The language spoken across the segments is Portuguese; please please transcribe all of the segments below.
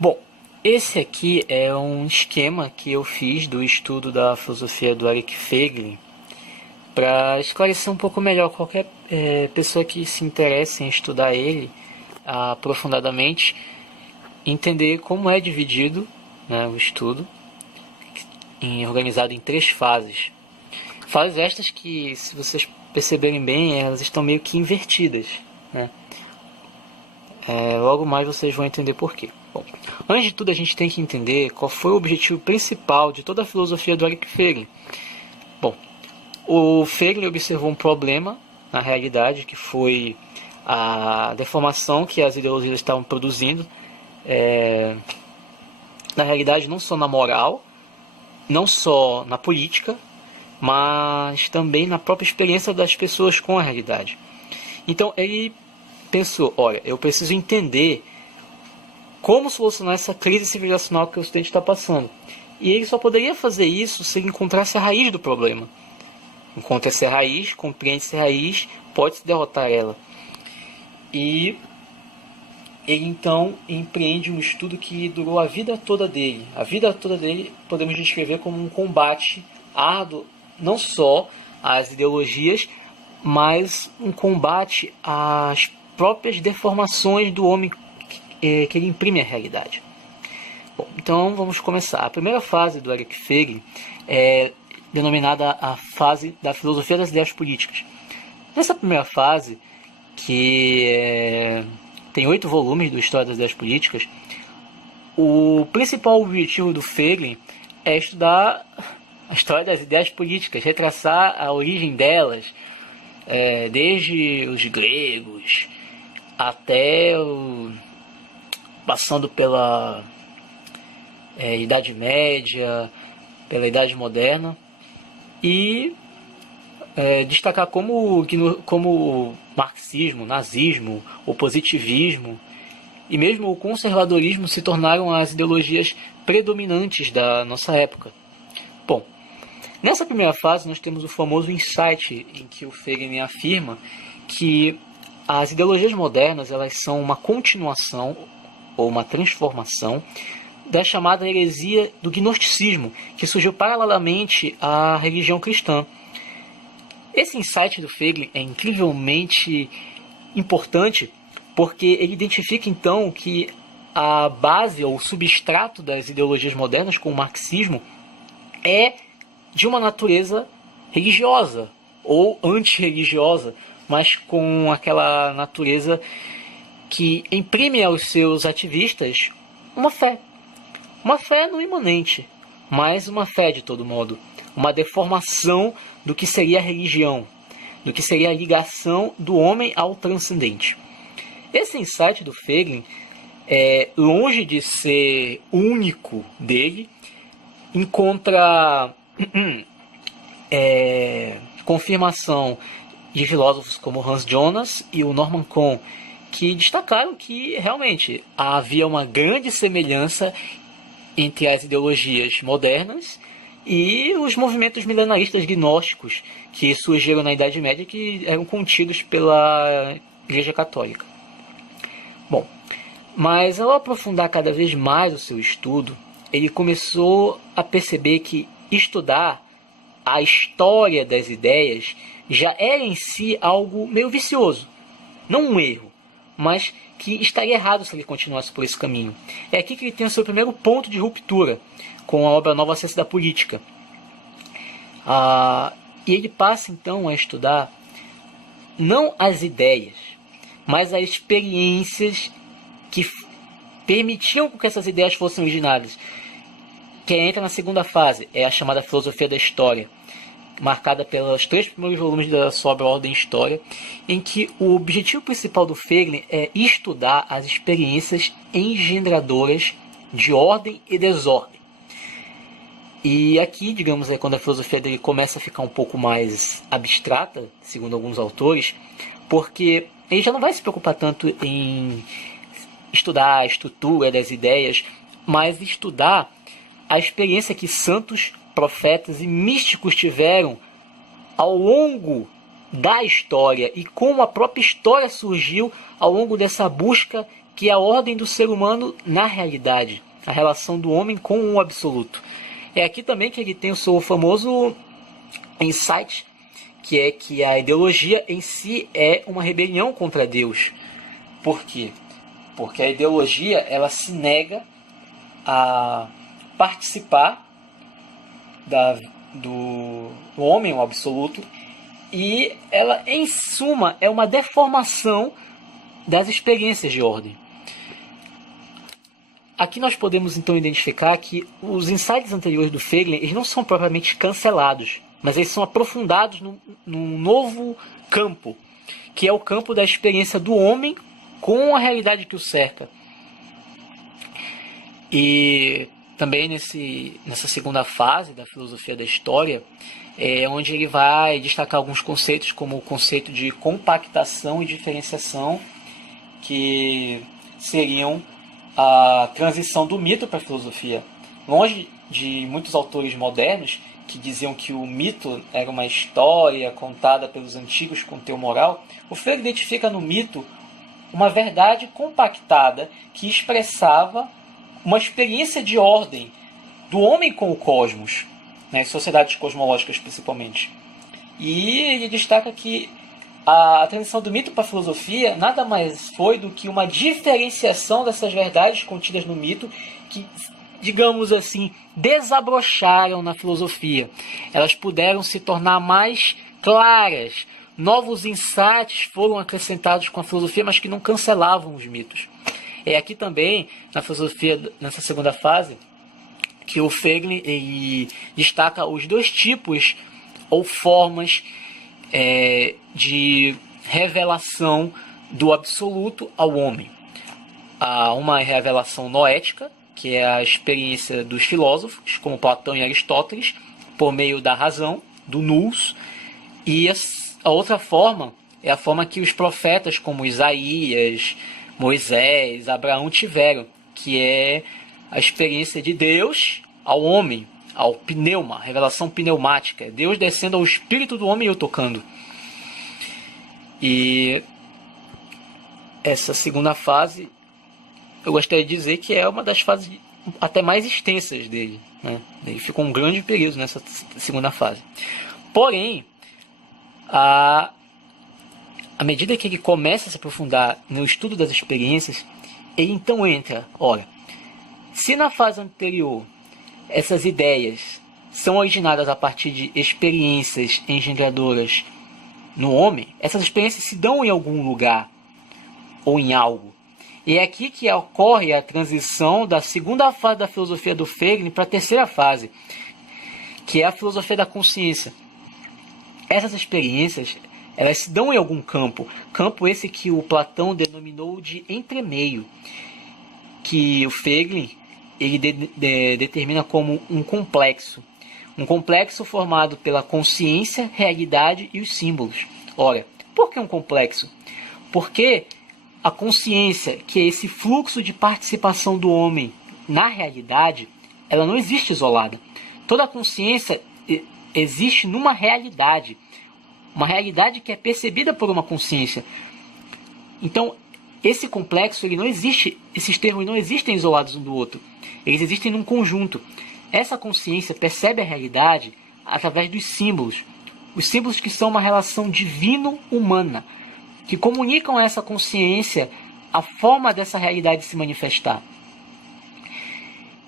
Bom, esse aqui é um esquema que eu fiz do estudo da filosofia do Eric Feiglin para esclarecer um pouco melhor qualquer pessoa que se interesse em estudar ele aprofundadamente, entender como é dividido, né, o estudo, organizado em 3 fases. Fases estas que, se vocês perceberem bem, elas estão meio que invertidas, né? Logo mais vocês vão entender por quê. Bom, antes de tudo a gente tem que entender qual foi o objetivo principal de toda a filosofia do Eric Feiglin. Bom, o Feiglin observou um problema na realidade, que foi a deformação que as ideologias estavam produzindo, na realidade não só na moral, não só na política, mas também na própria experiência das pessoas com a realidade. Então ele pensou, olha, eu preciso entender como solucionar essa crise civilizacional que o Ocidente está passando. E ele só poderia fazer isso se ele encontrasse a raiz do problema. Encontra-se a raiz, compreende-se a raiz, pode-se derrotar ela. E ele então empreende um estudo que durou a vida toda dele. A vida toda dele podemos descrever como um combate árduo, não só às ideologias, mas um combate às próprias deformações do homem que ele imprime à realidade. Bom, então vamos começar. A primeira fase do Eric Feiglin é denominada a fase da filosofia das ideias políticas. Nessa primeira fase, que tem 8 volumes do História das Ideias Políticas, o principal objetivo do Feiglin é estudar a história das ideias políticas, retraçar a origem delas, desde os gregos até passando pela Idade Média, pela Idade Moderna, e destacar como o marxismo, nazismo, o positivismo e mesmo o conservadorismo se tornaram as ideologias predominantes da nossa época. Bom, nessa primeira fase nós temos o famoso insight em que o Feiglin afirma que as ideologias modernas elas são uma continuação ou uma transformação da chamada heresia do gnosticismo, que surgiu paralelamente à religião cristã. Esse insight do Feiglin é incrivelmente importante porque ele identifica então que a base ou o substrato das ideologias modernas, como o marxismo, é de uma natureza religiosa ou antirreligiosa, mas com aquela natureza que imprime aos seus ativistas uma fé. Uma fé no imanente, mas uma fé de todo modo. Uma deformação do que seria a religião, do que seria a ligação do homem ao transcendente. Esse insight do Feiglin, longe de ser único dele, encontra confirmação de filósofos como Hans Jonas e o Norman Cohn, que destacaram que realmente havia uma grande semelhança entre as ideologias modernas e os movimentos milenaristas gnósticos que surgiram na Idade Média, que eram contidos pela Igreja Católica. Bom, mas ao aprofundar cada vez mais o seu estudo, ele começou a perceber que estudar a história das ideias já era em si algo meio vicioso. Não um erro, mas que estaria errado se ele continuasse por esse caminho. É aqui que ele tem o seu primeiro ponto de ruptura com a obra Nova Ciência da Política. E ele passa então a estudar não as ideias, mas as experiências que permitiam que essas ideias fossem originadas. Que entra na segunda fase, é a chamada filosofia da história, marcada pelos 3 primeiros volumes da sua obra Ordem e História, em que o objetivo principal do Feiglin é estudar as experiências engendradoras de ordem e desordem. E aqui, digamos, é quando a filosofia dele começa a ficar um pouco mais abstrata, segundo alguns autores, porque ele já não vai se preocupar tanto em estudar a estrutura das ideias, mas estudar a experiência que santos, profetas e místicos tiveram ao longo da história e como a própria história surgiu ao longo dessa busca que é a ordem do ser humano na realidade, a relação do homem com o absoluto. É aqui também que ele tem o seu famoso insight, que é que a ideologia em si é uma rebelião contra Deus. Por quê? Porque a ideologia ela se nega a participar do homem, o absoluto, e ela, em suma, é uma deformação das experiências de ordem. Aqui nós podemos então identificar que os insights anteriores do Feiglin eles não são propriamente cancelados, mas eles são aprofundados num novo campo, que é o campo da experiência do homem com a realidade que o cerca. E também nessa segunda fase da filosofia da história, é onde ele vai destacar alguns conceitos, como o conceito de compactação e diferenciação, que seriam a transição do mito para a filosofia. Longe de muitos autores modernos que diziam que o mito era uma história contada pelos antigos com teor moral, o Frege identifica no mito uma verdade compactada que expressava uma experiência de ordem do homem com o cosmos, né, sociedades cosmológicas principalmente. E ele destaca que a transição do mito para a filosofia nada mais foi do que uma diferenciação dessas verdades contidas no mito que, digamos assim, desabrocharam na filosofia. Elas puderam se tornar mais claras. Novos insights foram acrescentados com a filosofia, mas que não cancelavam os mitos. É aqui também, na filosofia, nessa segunda fase, que o Feiglin destaca os dois tipos ou formas de revelação do absoluto ao homem. Há uma revelação noética, que é a experiência dos filósofos, como Platão e Aristóteles, por meio da razão, do nous, e a outra forma é a forma que os profetas como Isaías, Moisés, Abraão tiveram, que é a experiência de Deus ao homem, ao pneuma, revelação pneumática, Deus descendo ao espírito do homem e o tocando. E essa segunda fase, eu gostaria de dizer que é uma das fases até mais extensas dele, né? Ele ficou um grande período nessa segunda fase. Porém, à medida que ele começa a se aprofundar no estudo das experiências, ele então entra, olha, se na fase anterior essas ideias são originadas a partir de experiências engendradoras no homem, essas experiências se dão em algum lugar ou em algo. E é aqui que ocorre a transição da segunda fase da filosofia do Feiglin para a terceira fase, que é a filosofia da consciência. Essas experiências elas se dão em algum campo esse que o Platão denominou de entremeio, que o Feiglin ele determina como um complexo formado pela consciência, realidade e os símbolos. Ora, por que um complexo? Porque a consciência, que é esse fluxo de participação do homem na realidade, ela não existe isolada. Toda a consciência existe numa realidade, uma realidade que é percebida por uma consciência. Então, esse complexo, ele não existe, esses termos não existem isolados um do outro. Eles existem num conjunto. Essa consciência percebe a realidade através dos símbolos. Os símbolos que são uma relação divino-humana, que comunicam a essa consciência a forma dessa realidade se manifestar.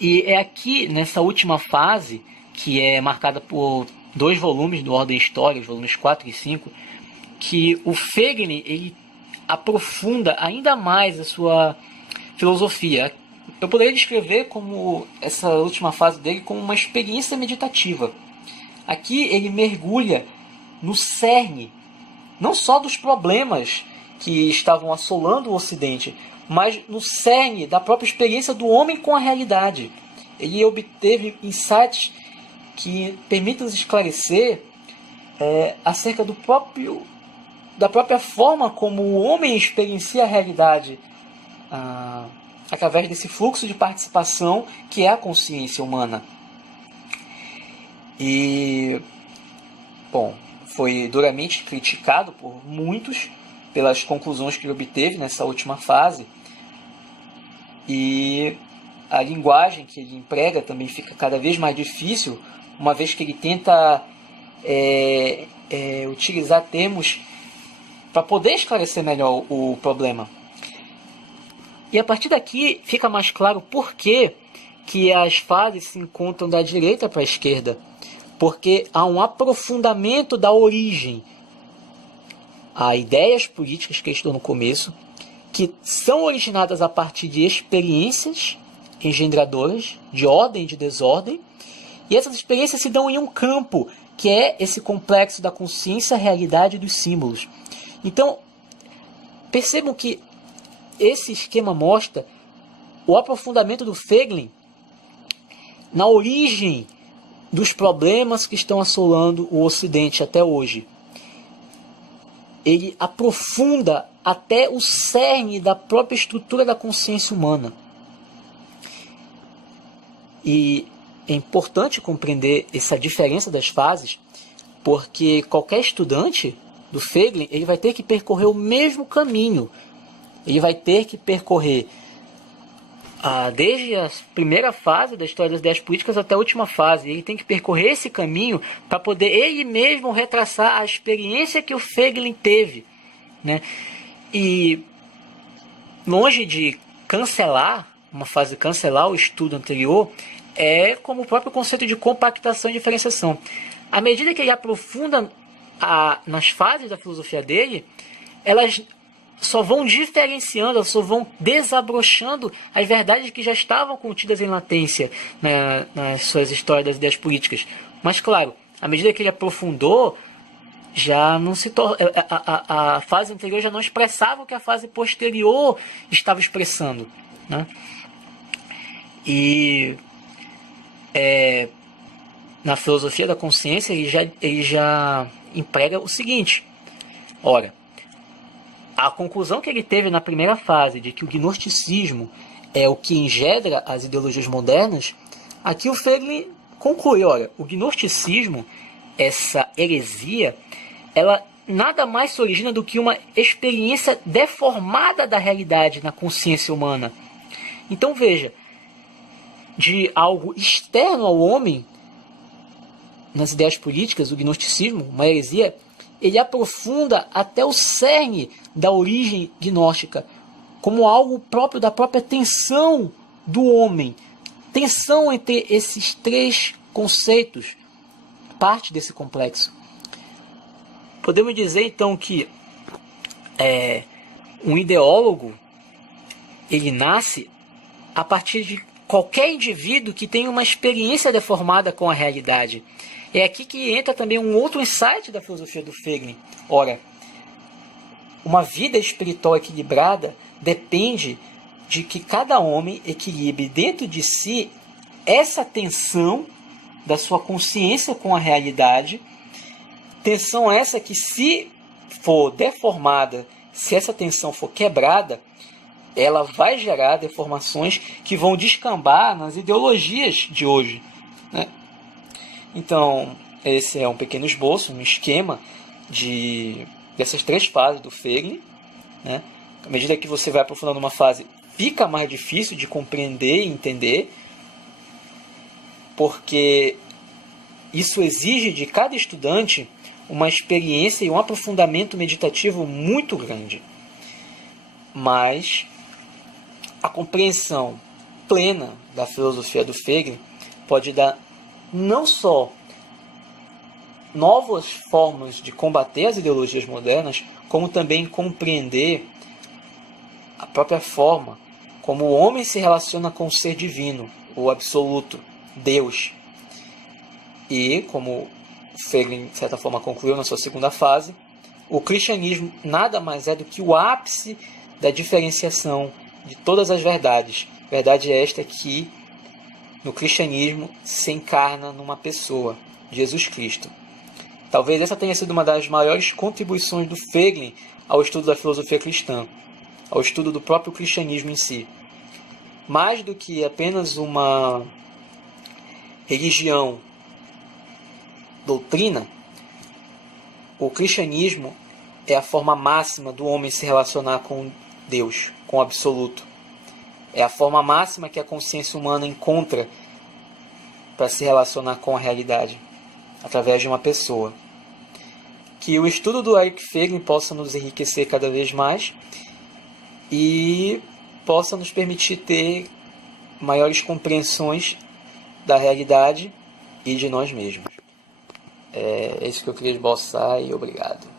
E é aqui, nessa última fase, que é marcada por 2 volumes do Ordem e História, os volumes 4 e 5, que o Feiglin ele aprofunda ainda mais a sua filosofia. Eu poderia descrever como essa última fase dele como uma experiência meditativa. Aqui ele mergulha no cerne, não só dos problemas que estavam assolando o Ocidente, mas no cerne da própria experiência do homem com a realidade. Ele obteve insights que permitem nos esclarecer acerca da própria forma como o homem experiencia a realidade através desse fluxo de participação que é a consciência humana. E, bom, foi duramente criticado por muitos pelas conclusões que ele obteve nessa última fase, E a linguagem que ele emprega também fica cada vez mais difícil, uma vez que ele tenta utilizar termos para poder esclarecer melhor o problema. E a partir daqui fica mais claro por que as fases se encontram da direita para a esquerda. Porque há um aprofundamento da origem. Há ideias políticas que eu estou no começo, que são originadas a partir de experiências engendradoras, de ordem e de desordem, e essas experiências se dão em um campo, que é esse complexo da consciência, realidade e dos símbolos. Então, percebam que esse esquema mostra o aprofundamento do Feiglin na origem dos problemas que estão assolando o Ocidente até hoje. Ele aprofunda até o cerne da própria estrutura da consciência humana. E é importante compreender essa diferença das fases, porque qualquer estudante do Feiglin, ele vai ter que percorrer o mesmo caminho. Ele vai ter que percorrer desde a primeira fase da história das ideias políticas até a última fase. Ele tem que percorrer esse caminho para poder ele mesmo retraçar a experiência que o Feiglin teve, né? E longe de cancelar o estudo anterior, é como o próprio conceito de compactação e diferenciação. À medida que ele aprofunda nas fases da filosofia dele, elas só vão diferenciando, elas só vão desabrochando as verdades que já estavam contidas em latência nas suas histórias das ideias políticas. Mas, claro, à medida que ele aprofundou, já não se a fase anterior já não expressava o que a fase posterior estava expressando, né? E na filosofia da consciência ele já emprega o seguinte: ora, a conclusão que ele teve na primeira fase de que o gnosticismo é o que engendra as ideologias modernas, aqui o Feiglin conclui: olha, o gnosticismo, essa heresia, ela nada mais se origina do que uma experiência deformada da realidade na consciência humana. Então veja, de algo externo ao homem, nas ideias políticas, o gnosticismo, uma heresia, ele aprofunda até o cerne da origem gnóstica, como algo próprio da própria tensão do homem. Tensão entre esses três conceitos, parte desse complexo. Podemos dizer então que um ideólogo, ele nasce a partir de qualquer indivíduo que tem uma experiência deformada com a realidade. É aqui que entra também um outro insight da filosofia do Feiglin. Ora, uma vida espiritual equilibrada depende de que cada homem equilibre dentro de si essa tensão da sua consciência com a realidade. Tensão essa que, se for deformada, se essa tensão for quebrada, ela vai gerar deformações que vão descambar nas ideologias de hoje, né? Então, esse é um pequeno esboço, um esquema dessas três fases do Feiglin, né? À medida que você vai aprofundando uma fase, fica mais difícil de compreender e entender, porque isso exige de cada estudante uma experiência e um aprofundamento meditativo muito grande. Mas a compreensão plena da filosofia do Feiglin pode dar não só novas formas de combater as ideologias modernas, como também compreender a própria forma como o homem se relaciona com o ser divino, o absoluto, Deus. E, como Feiglin, de certa forma, concluiu na sua segunda fase, o cristianismo nada mais é do que o ápice da diferenciação de todas as verdades. Verdade é esta que, no cristianismo, se encarna numa pessoa, Jesus Cristo. Talvez essa tenha sido uma das maiores contribuições do Feiglin ao estudo da filosofia cristã, ao estudo do próprio cristianismo em si. Mais do que apenas uma religião, doutrina, o cristianismo é a forma máxima do homem se relacionar com Deus, com o absoluto. É a forma máxima que a consciência humana encontra para se relacionar com a realidade, através de uma pessoa. Que o estudo do Eric Feiglin possa nos enriquecer cada vez mais e possa nos permitir ter maiores compreensões da realidade e de nós mesmos. É isso que eu queria esboçar e obrigado.